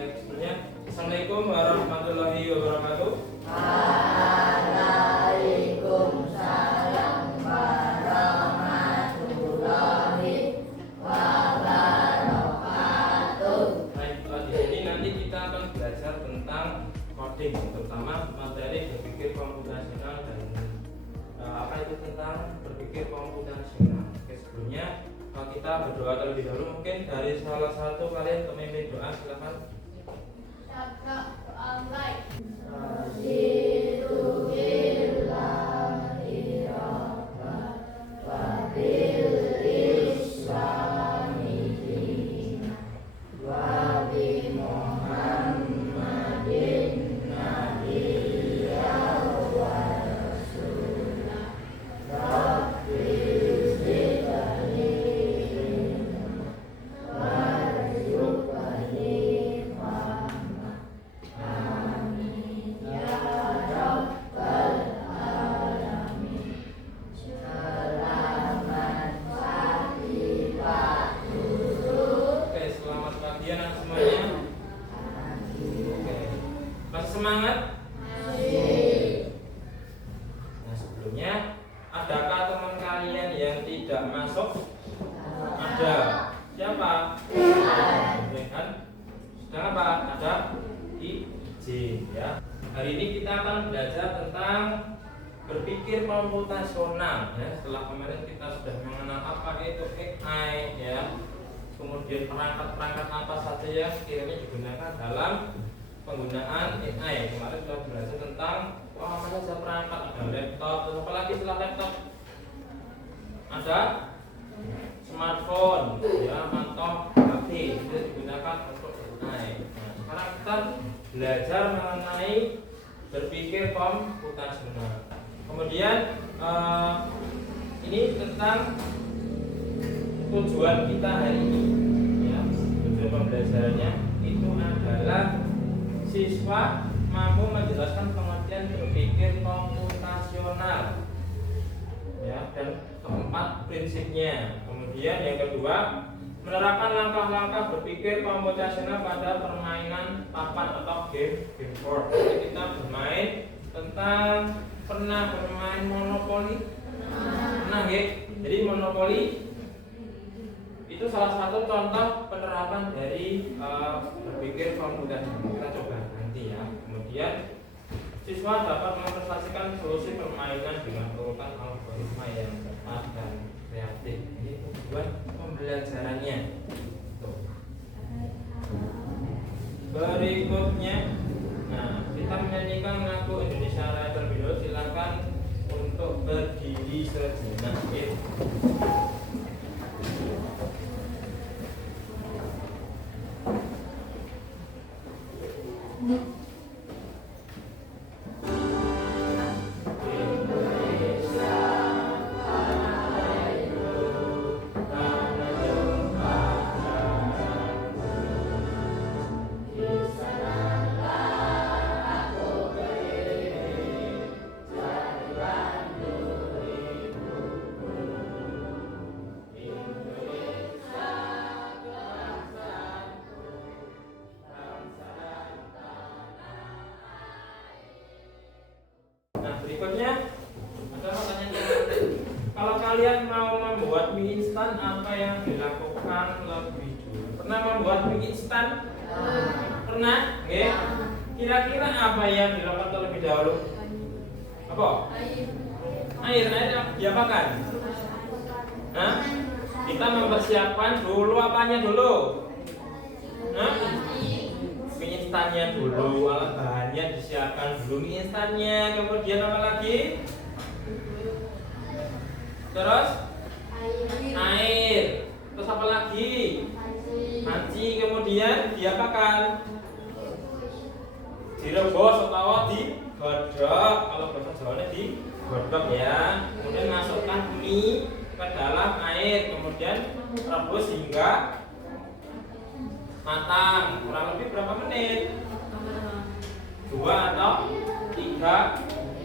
Baik, sebelumnya Assalamualaikum warahmatullahi wabarakatuh. Waalaikumsalam warahmatullahi wabarakatuh. Baik, di sini nanti kita akan belajar tentang coding, terutama materi berpikir komputasional dan apa itu tentang berpikir komputasional. Oke, sebelumnya kita berdoa terlebih dahulu. Mungkin dari salah satu kalian pemimpin doa, silakan. Semangat? Nah, sebelumnya adakah teman kalian yang tidak masuk? Ada. Siapa? Ya kan? Sedang apa? Ada izin ya. Hari ini kita akan belajar tentang berpikir komputasional ya. Setelah kemarin kita sudah mengenal apa itu AI ya. Kemudian perangkat-perangkat apa saja yang sekiranya digunakan dalam penggunaan AI. Kemarin sudah belajar tentang apa saja perangkat, ada laptop, terus apa lagi setelah laptop? Ada smartphone, ya, atau HP itu digunakan untuk AI. Nah, sekarang kita belajar mengenai berpikir komputasional. Kemudian ini tentang tujuan kita hari ini, ya, tujuan pembelajarannya itu adalah siswa mampu menjelaskan pengertian berpikir komputasional ya, dan keempat prinsipnya. Kemudian yang kedua, menerapkan langkah-langkah berpikir komputasional pada permainan papan atau game board. Jadi kita bermain tentang, pernah bermain monopoli? Pernah ya? Jadi monopoli itu salah satu contoh penerapan dari berpikir komputasional. Kita coba nanti ya. Kemudian siswa dapat mempresentasikan solusi permainan dengan urutan algoritma yang tepat dan kreatif. Ini tujuan pembelajarannya. Berikutnya, nah, kita menyanyikan lagu Indonesia Raya terlebih dahulu. Silakan untuk berdiri sejenak. Berikutnya ada pertanyaan. Kalau kalian mau membuat mie instan, apa yang dilakukan lebih dulu? Pernah membuat mie instan? Pernah? Oke. Kira-kira apa yang dilakukan terlebih dahulu? Apa? Air diapakan? Hah? Kita mempersiapkan dulu apanya dulu? Hah? Mie instannya dulu, alat bahannya disiapkan dulu mie instannya, kemudian apa lagi? Terus air, terus apa lagi? Panci, kemudian diapakan? Direbus atau digodok, kalau bahasa Jawanya digodok ya. Kemudian masukkan mie ke dalam air, kemudian rebus hingga matang. Kurang lebih berapa menit? 2 atau 3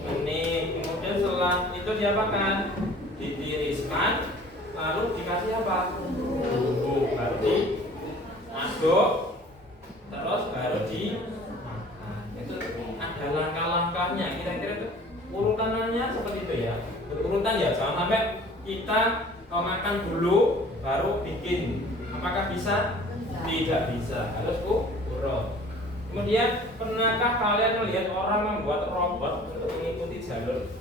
menit. Kemudian setelah itu diapakan? Ditiriskan, lalu dikasih apa? Bumbu. Baru diaduk terus baru dimakan. Itu ada langkah-langkahnya. Kira-kira itu urutannya seperti itu ya. Berurutan ya, jangan sampai kita mau makan dulu baru bikin. Apakah bisa? Tidak bisa. Harus urut. Kemudian, pernahkah kalian melihat orang membuat robot untuk mengikuti jalur?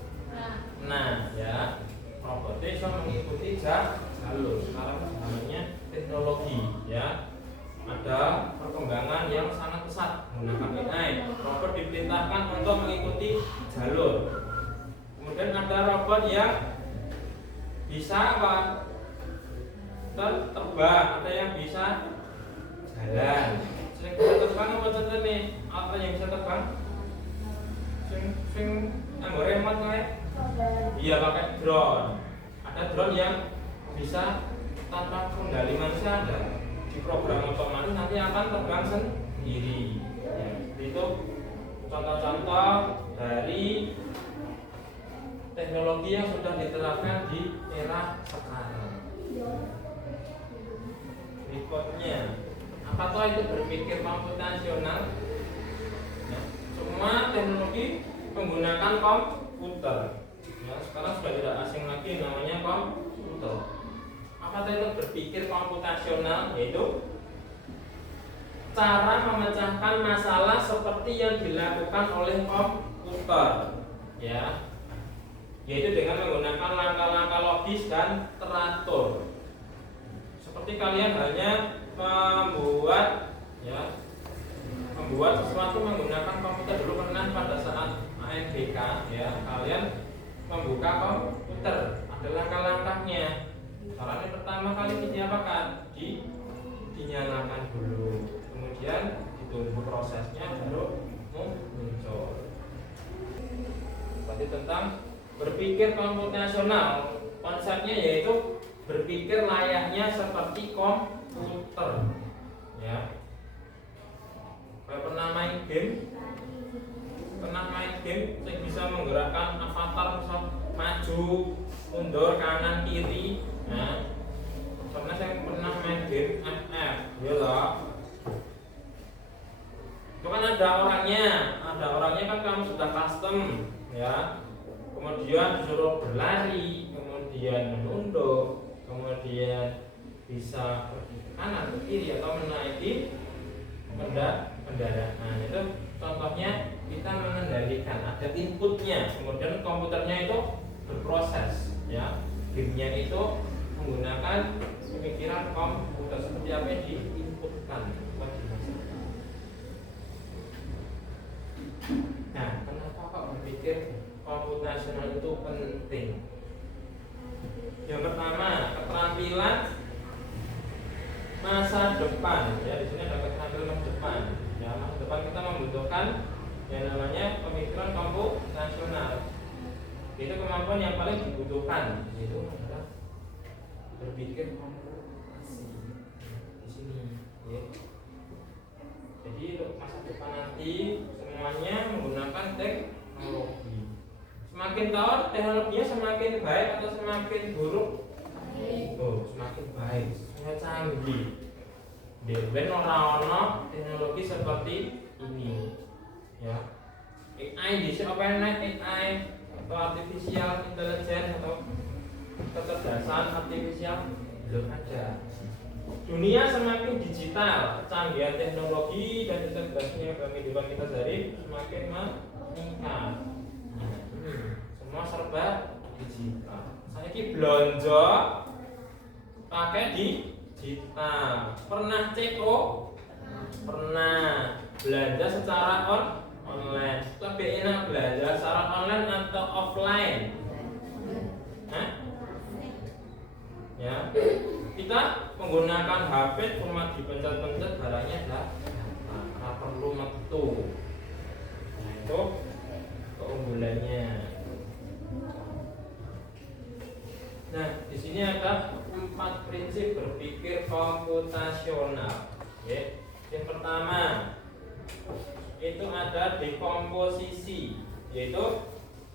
Nah, ya, robot itu bisa mengikuti jalur. Sekarang namanya teknologi, ya. Ada perkembangan yang sangat pesat menggunakan AI. Robot diperintahkan untuk mengikuti jalur. Kemudian ada robot yang bisa apa? Terbang, ada yang bisa jalan. Sing bisa terbang apa contoh nih? Apa yang bisa terbang? Sing anggo remote kae. Iya, pakai drone. Ada drone yang bisa tanpa kendali manusia, ada diprogram otomatis nanti akan terbang sendiri. Ya, itu contoh-contoh dari teknologi yang sudah diterapkan di era sekarang. Berikutnya, apakah itu berpikir komputasional? Ya, semua teknologi menggunakan komputer. Ya, sekarang sudah tidak asing lagi namanya komputer. Apakah itu berpikir komputasional? Yaitu cara memecahkan masalah seperti yang dilakukan oleh komputer, ya, yaitu dengan menggunakan langkah-langkah logis dan teratur. Seperti kalian hanya membuat sesuatu menggunakan komputer. Dulu pernah pada saat AMBK, ya, kalian membuka komputer, ada langkah-langkahnya. Caranya pertama kali diapakan? Dinyalakan dulu, kemudian ditunggu prosesnya baru muncul. Berarti tentang berpikir komputasional, konsepnya yaitu berpikir layaknya seperti komputer, ya. Kalau pernah main game, saya bisa menggerakkan avatar, bisa maju, mundur, kanan, kiri. Nah, karena saya pernah main game FF, ya loh. Itu kan ada orangnya kan kamu sudah custom, ya. Kemudian disuruh berlari, kemudian menunduk, kemudian bisa pergi ke kanan, ke kiri atau menaiki kendaraan. Itu contohnya kita mengendalikan, ada inputnya, kemudian komputernya itu berproses, ya. Gamenya itu menggunakan pemikiran komputer seperti apa yang diinputkan. Nah, kenapa kok berpikir komputasional itu penting? Yang pertama, keterampilan masa depan. Ya, di sini ada keterampilan masa depan. Ya, masa depan kita membutuhkan yang namanya pemikiran komputasional. Itu kemampuan yang paling dibutuhkan, yaitu adalah berpikir komputasi. Di sini, ya. Jadi untuk masa depan nanti semuanya menggunakan teknologi. Semakin tahun teknologinya semakin baik atau semakin buruk? Oh, semakin baik, semakin canggih. Ben ora-ora teknologi seperti ini, ya. AI di sini AI atau artificial intelligence atau kecerdasan artifisial belum ada. Dunia semakin digital, kecanggihan teknologi dan integrasinya dalam kehidupan kita sehari semakin meningkat. Nah, ini semua serba digital. Saya ini belanja pakai digital. Pernah ceko? Pernah. Belanja secara online. Lebih enak belanja secara online atau offline? Hah? Ya, kita menggunakan HP cuma dipencet-pencet barangnya dah perlu metu. Nah, itu keunggulannya. Nah, di sini ada 4 prinsip berpikir komputasional. Ya. Yang pertama itu ada dekomposisi, yaitu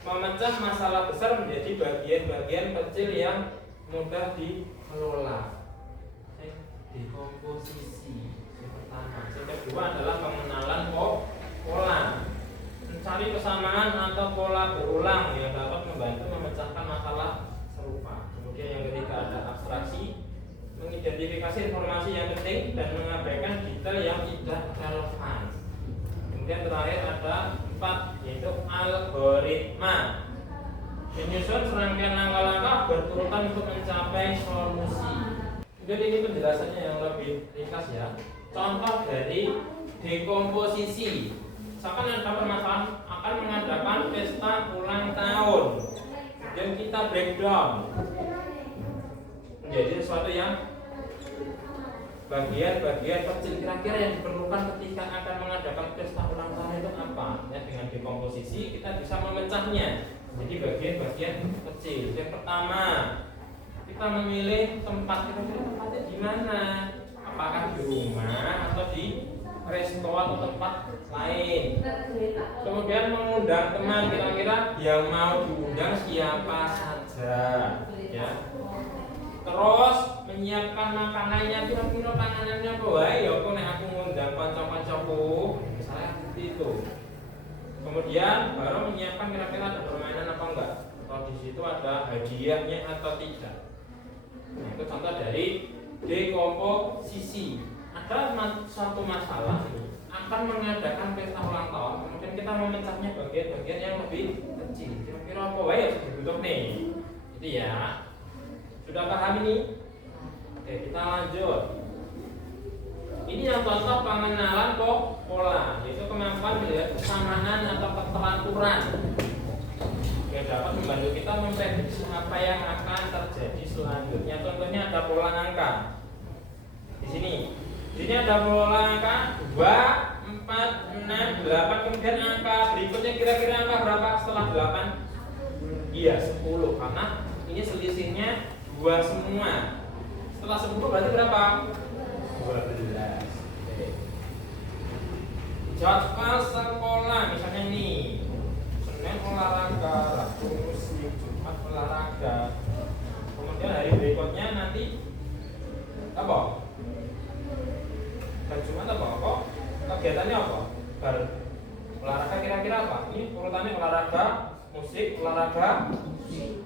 memecah masalah besar menjadi bagian-bagian kecil yang mudah dikelola. Dekomposisi yang pertama. Yang kedua adalah mengidentifikasi informasi yang penting dan mengabaikan detail yang tidak relevan. Kemudian terakhir ada 4, yaitu algoritma. Menyusun serangkaian langkah-langkah berurutan untuk mencapai solusi. Jadi ini penjelasannya yang lebih ringkas ya. Contoh dari dekomposisi. Misalkan ada permasalahan akan mengadakan pesta ulang tahun, dan kita breakdown menjadi sesuatu yang bagian-bagian kecil. Kira-kira yang diperlukan ketika akan mengadakan pesta ulang tahun itu apa? Ya, dengan dekomposisi kita bisa memecahnya jadi bagian-bagian kecil. Yang pertama, kita memilih tempat. Kira-kira tempatnya di mana? Apakah di rumah atau di resto atau tempat lain? Kemudian mengundang teman, kira-kira yang mau diundang siapa saja, ya. Terus menyiapkan makanannya, kira-kira makanannya apa wae ya kok nek aku ngundang kanca-kancaku, misalnya seperti itu. Kemudian baru menyiapkan kira-kira ada permainan apa enggak, atau di situ ada hadiahnya atau tidak. Nah, itu contoh dari dekomposisi. Ada satu masalah ini akan mengadakan pesta ulang tahun, kemudian kita memecahnya bagian-bagian yang lebih kecil. Kira-kira apa wae yang dibutuh nih? Itu ya. Sudah paham ini? Oke, kita lanjut. Ini yang contoh pengenalan pola, yaitu kemampuan melihat kesamaan atau keteraturan yang dapat membantu kita memprediksi apa yang akan terjadi selanjutnya. Contohnya ada pola angka. Di sini ada pola angka 2, 4, 6, 8. Kemudian angka berikutnya kira-kira angka berapa setelah 8? Iya, 10, karena ini selisihnya 2 semua. Setelah 10 berarti berapa? 12. Jadwal sekolah misalnya ini, Senin olahraga, Rabu musik, Jumat olahraga. Kemudian hari berikutnya nanti apa? Dan Jumat apa? Kok kegiatannya apa? Olahraga kira-kira apa? Ini urutannya olahraga, musik, olahraga,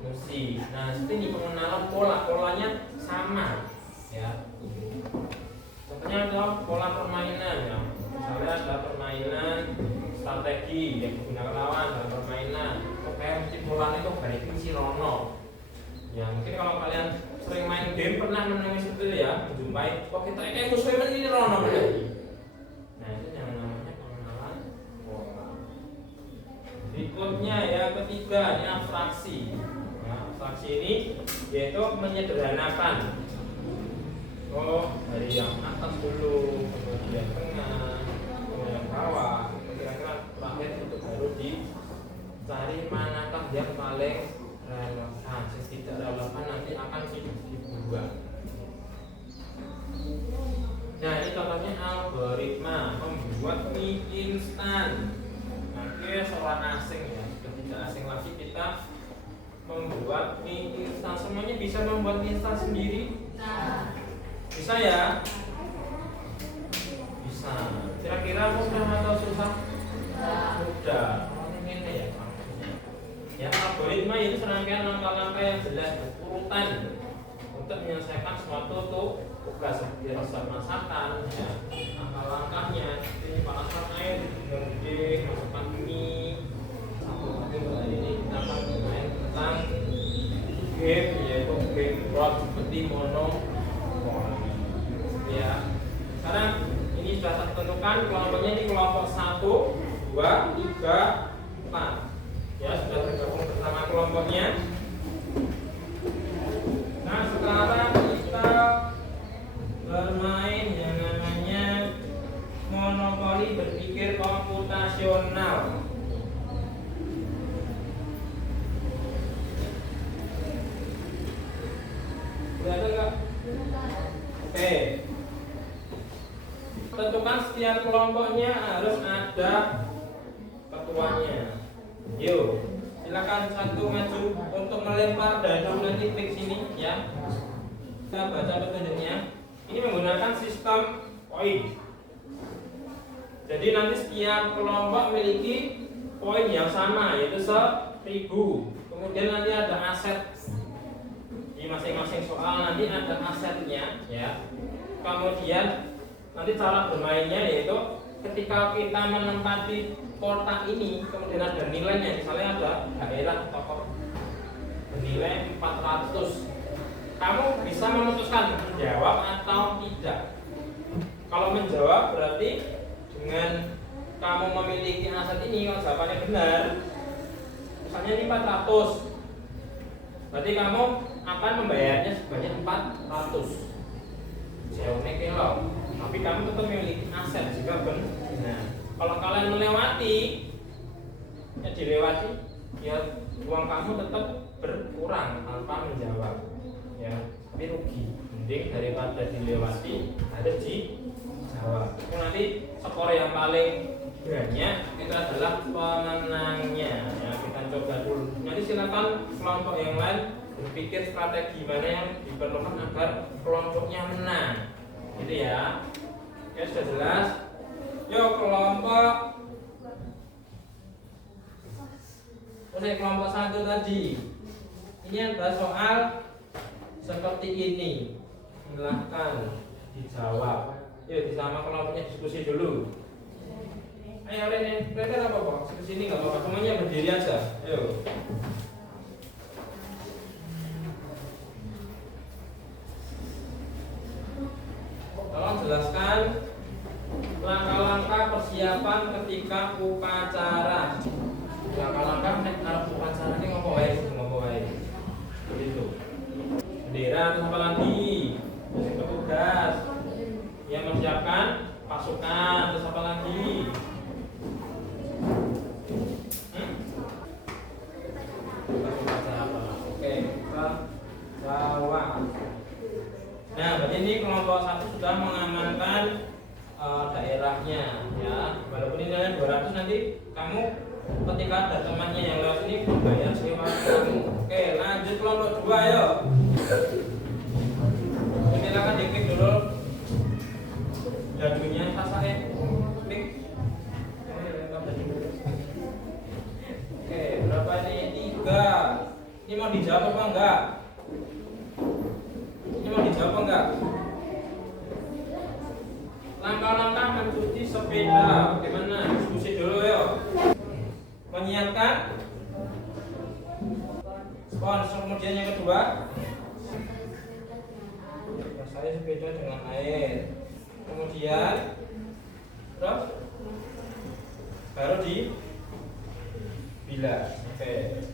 musik. Nah, ini pengenalan polanya sama, ya. Contohnya ada pola permainan, ya. Misalnya ada permainan strategi yang digunakan lawan dalam permainan. Oke, mesti polanya itu dari kunci rono. Ya, mungkin kalau kalian sering main game pernah menemui itu ya, menjumpai kok kita musuhnya ini rono berarti. Nah, itu yang namanya pengenalan pola. Berikutnya yang ketiga, ini abstraksi. Nah, abstraksi ini yaitu menyederhanakan. Oh, dari yang atas dulu, kemudian tengah, kemudian bawah, kira-kira terakhir itu baru dicari manakah yang paling relevan. Yang tidak relevan nanti akan dibuang. Nah, ini contohnya algoritma membuat mie instan. Nanti seorang asing ya, tidak asing lagi kita membuat mie instan. Semuanya bisa membuat mie instan sendiri? Bisa ya? Bisa. Kira-kira mudah atau susah? Mudah. Ini ya. Ya, algoritma itu serangkaian langkah-langkah yang jelas berurutan untuk menyelesaikan suatu tugas seperti resep masakan, ya. Langkah-langkahnya ini panaskan air, mendidih, masukkan mie. Ini kita akan main tentang game, yaitu game rot seperti mono. Ya, sekarang ini sudah tertentukan kelompoknya, ini kelompok 1, 2, 3, 4. Ya, sudah tergabung bersama kelompoknya. Nah, sekarang kita bermain yang namanya monopoli berpikir komputasional. Ada enggak? Oke. Tentukan setiap kelompoknya harus ada ketuanya. Yuk, silakan satu maju untuk melempar dadu, nanti klik sini ya. Kita baca petunjuknya. Ini menggunakan sistem poin. Jadi nanti setiap kelompok memiliki poin yang sama, yaitu 1000. Kemudian nanti ada aset di masing-masing soal nanti ada asetnya ya. Kemudian nanti cara bermainnya yaitu ketika kita menempati kotak ini kemudian ada nilainya, misalnya ada daerah tokoh bernilai 400, kamu bisa memutuskan menjawab atau tidak. Kalau menjawab berarti dengan kamu memiliki aset ini, kalau jawabannya benar, misalnya ini 400, berarti kamu akan membayarnya sebanyak 400. Jauhnya kilo, tapi kamu tetap memiliki aset jika benar. Kalau kalian melewati, ya dilewati, ya uang kamu tetap berkurang tanpa menjawab, ya tapi rugi. Mending daripada dilewati harus dijawab. Itu nanti skor yang paling banyak itu adalah pemenangnya. Ya, kita coba dulu. Nanti silakan kelompok yang lain berpikir strategi mana yang diperlukan agar kelompoknya menang. Gitu ya. Oke, sudah jelas. Yuk kelompok. Terus kelompok 1 tadi. Ini ada soal seperti ini. Silahkan dijawab. Yuk sama kelompoknya diskusi dulu. Ayo Rene, Rene apa kok? Kesini nggak apa-apa, semuanya berdiri aja. Ayo. Tolong jelaskan langkah-langkah persiapan ketika upacara. Langkah-langkah nek arep upacara ini ngopo wae, begitu. Bendera terus apa lagi? Petugas yang mempersiapkan pasukan terus apa lagi? Oke, kita jawab. Nah, berarti ini kelompok 1 sudah mengamankan daerahnya ya. Walaupun ini nilai 200, nanti kamu ketika ada temannya yang lewat sini membayar sewa kamu. Oke, lanjut kelompok 2 ayo. Silakan diklik dulu jadunya sasae. Klik. Oke, berapa ini? 3. Ini mau dijawab apa enggak? Ini mau dijawab apa enggak? Langkah-langkah mencuci sepeda. Bagaimana? Diskusi dulu yuk. Menyiapkan spons. Kemudian yang kedua, basahi sepeda dengan air. Kemudian terus baru dibilas. Oke.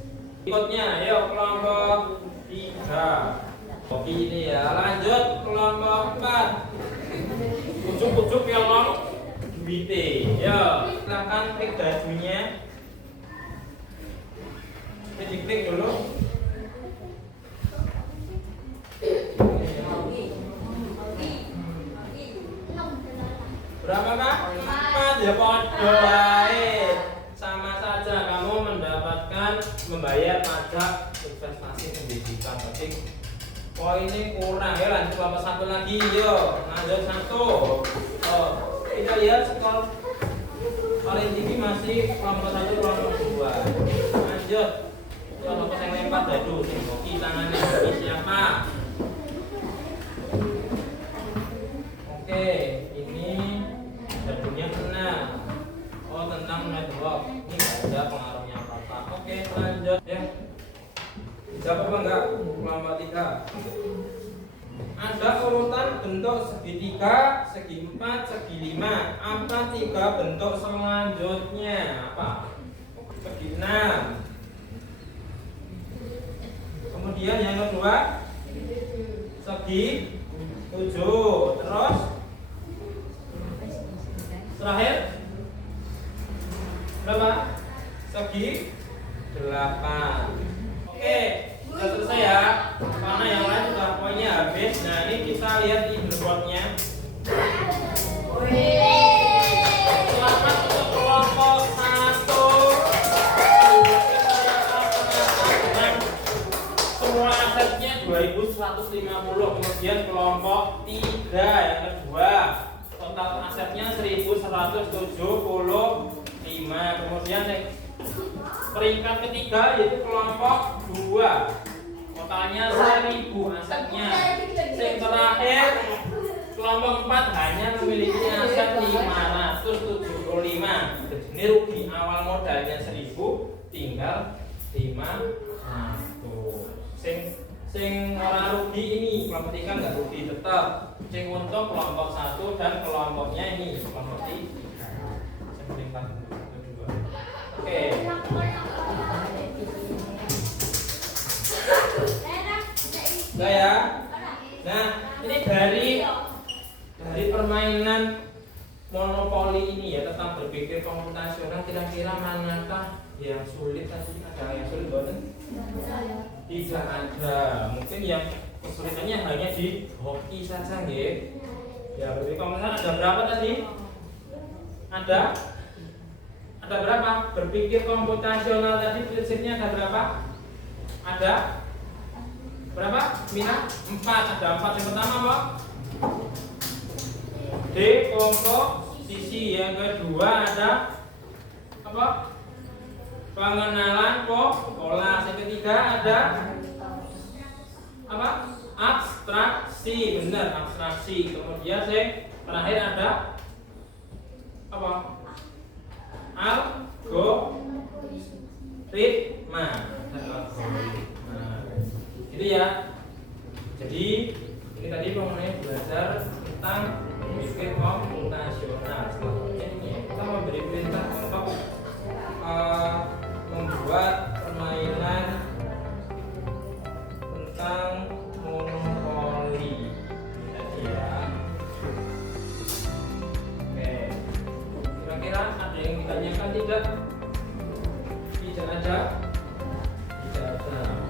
Berikutnya, yuk kelompok 3. Oke ini ya. Lanjut kelompok 4. Ujuk-ujuk yang long duite. Ya, silakan klik bajunya. Diklik dulu. Berapa Kak? 4 ya podo wae. Sama saja kamu mendapatkan membayar pajak investasi pendidikan. Tapi poinnya kurang ya. Lanjut kelompok 1 lagi yuk. Lanjut 1. Oh, kita lihat skor paling tinggi masih kelompok 1 kelompok 2. Lanjut kelompok yang lempar dadu sing hoki tangannya bagi siapa? Oke, ini dadunya kena. Oh, tentang network. Ini nggak ada pengaruhnya apa-apa. Oke, lanjut ya. Dijawab apa enggak? Kelompok 3. Ada urutan bentuk segitiga, segi 4, segi 5. Apa 3 bentuk selanjutnya? Apa? Segi 6. Kemudian yang kedua segi 7. Terus terakhir berapa? Segi 8. Oke, sudah selesai ya. Karena yang lain sudah poinnya habis. Nah, ini kita lihat di boardnya. Selamat untuk kelompok 1. Semua asetnya 2150. Kemudian kelompok 3 yang kedua total asetnya 1175. Kemudian peringkat ketiga yaitu kelompok 2 total totalnya 1000 asetnya. Yang terakhir kelompok 4 hanya memiliki aset 575. Jadi rugi awal modalnya 1000, tinggal 5. Nah, tuh. Sing ora rugi ini kelompok 3 nggak rugi tetap. Sing untung kelompok 1 dan kelompoknya ini kelompok 3. Sing peringkat kedua. Oke. Nah ya. Nah, ini dari permainan monopoli ini ya, tentang berpikir komputasional, kira-kira manakah yang sulit? Tadi ada yang sulit bukan? Tidak ada. Mungkin yang kesulitannya hanya di hoki saja ya. Ya, berarti komputasional ada berapa tadi? Ada berapa? Berpikir komputasional tadi prinsipnya ada berapa? Ada berapa? Mina? 4. Ada 4. Yang pertama apa? Dekomposisi. Yang kedua ada apa? Pengenalan pola. Yang ketiga ada apa? Abstraksi. Benar, abstraksi. Kemudian yang terakhir ada apa? Algoritma. Gitu ya. Jadi ini tadi mengenai belajar tentang berpikir komputasional. Selanjutnya ini kita memberi perintah untuk membuat permainan tentang monopoli. Tadi ya. Oke. Kira-kira ada yang ditanyakan tidak? Tidak ada.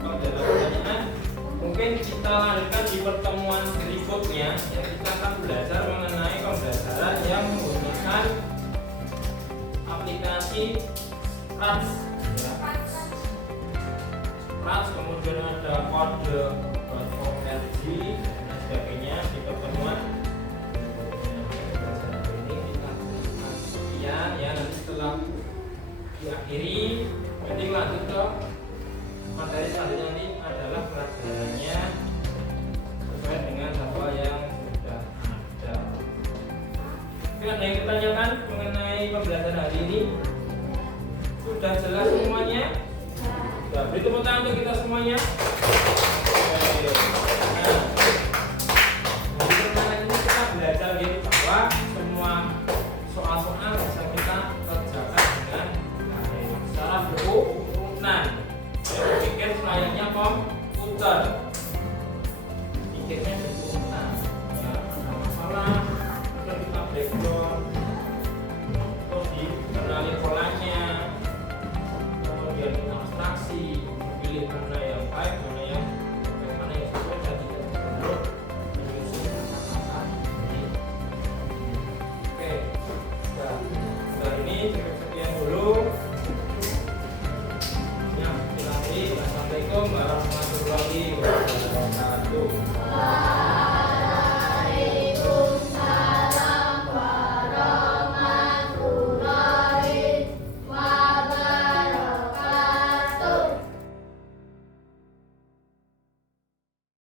Kalau ada pertanyaan, mungkin kita lanjutkan di pertemuan berikutnya. Yang kita akan belajar mengenai pembelajaran yang menggunakan aplikasi Scratch, ya. Scratch, kemudian ada kode.org dan sebagainya di pertemuan ini kita lakukan sekian ya. Nanti setelah diakhiri, nanti lanjut ke materi selanjutnya. Nanti adalah pelajarannya sesuai dengan apa yang sudah ada. Ada yang ditanyakan mengenai pembelajaran hari ini? Sudah jelas semuanya? Sudah. Beri tepuk tangan untuk kita semuanya. Nah, dari pertemuan ini kita belajar gitu bahwa semua soal-soal bisa kita kerjakan dengan secara berurutan. Berpikir layaknya komputer, pikirnya berurutan. Ya, ada masalah, terus kita breakdown, terus dikenali polanya, kemudian abstraksi, pilih mana yang baik, mana yang sesuai dan tidak perlu menyusun kata-kata ini. Oke, nah ini cukup sekian dulu. Assalamualaikum warahmatullahi wabarakatuh.